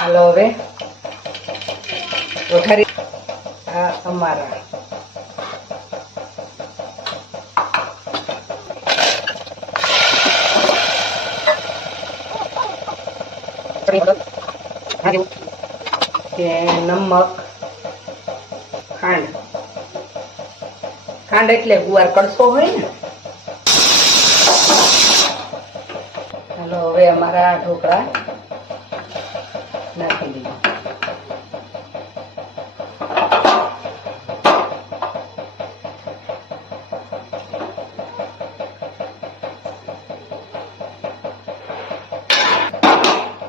હાલો હવે વઘારી આ અમારા. કે નમક, ખાંડ. ખાંડ એટલે ગુવાર કડસો હોય ને? ચાલો, હવે અમારા ઢોકળા નાખી દીધા